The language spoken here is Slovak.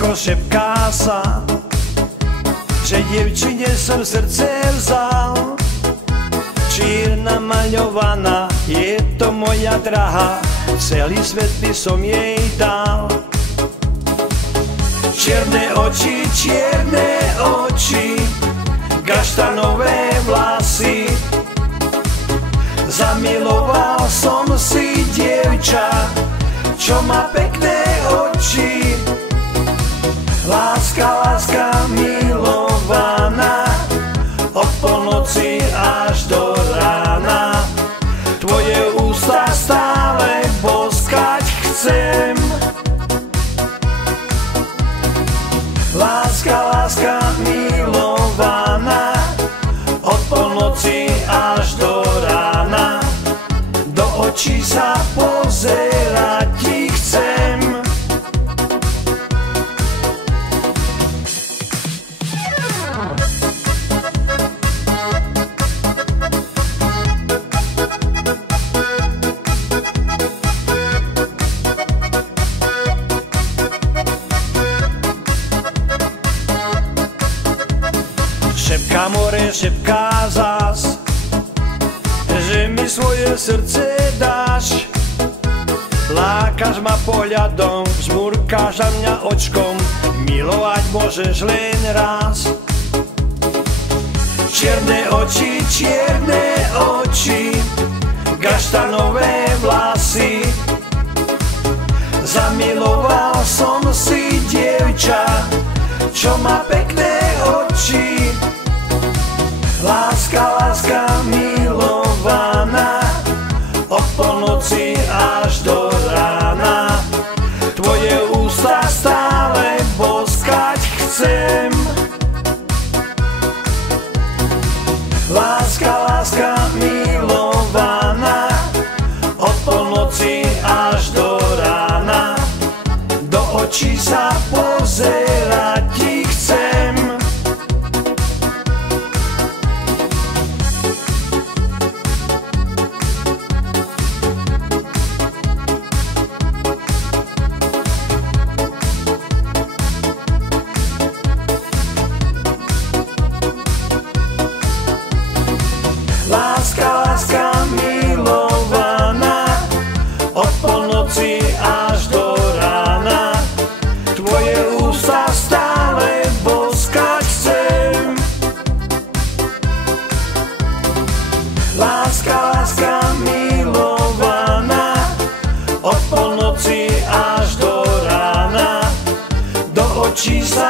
ticho šepká sa, že dievčine som srdce vzal. Čierna maľovaná, je to moja drahá, celý svet by som jej dal. Čierne oči, gaštanové vlasy. Zamiloval som si dievča, čo má pekné oči. Láska, láska milovaná, od polnoci až do rána. Tvoje ústa stále boskať chcem. Láska, láska milovaná, od polnoci až do rána. Do očí sa pozerať ti chcem. Šepká more, šepká zás, že mi svoje srdce dáš. Lákaš ma pohľadom, žmurkáš na mňa očkom, milovať môžeš len raz. Čierne oči, gaštanové vlasy. Zamiloval som si dievča, čo má pekné oči. Láska, láska milovaná, od polnoci až do rána. Tvoje ústa stále boskať chcem. Láska, láska milovaná, od polnoci až do rána. Do očí sa pozerať ti chcem. Láska, láska milovaná, od polnoci až do rána. Tvoje ústa stále boskať chcem. Láska, láska milovaná, od polnoci až do rána. Do očí sa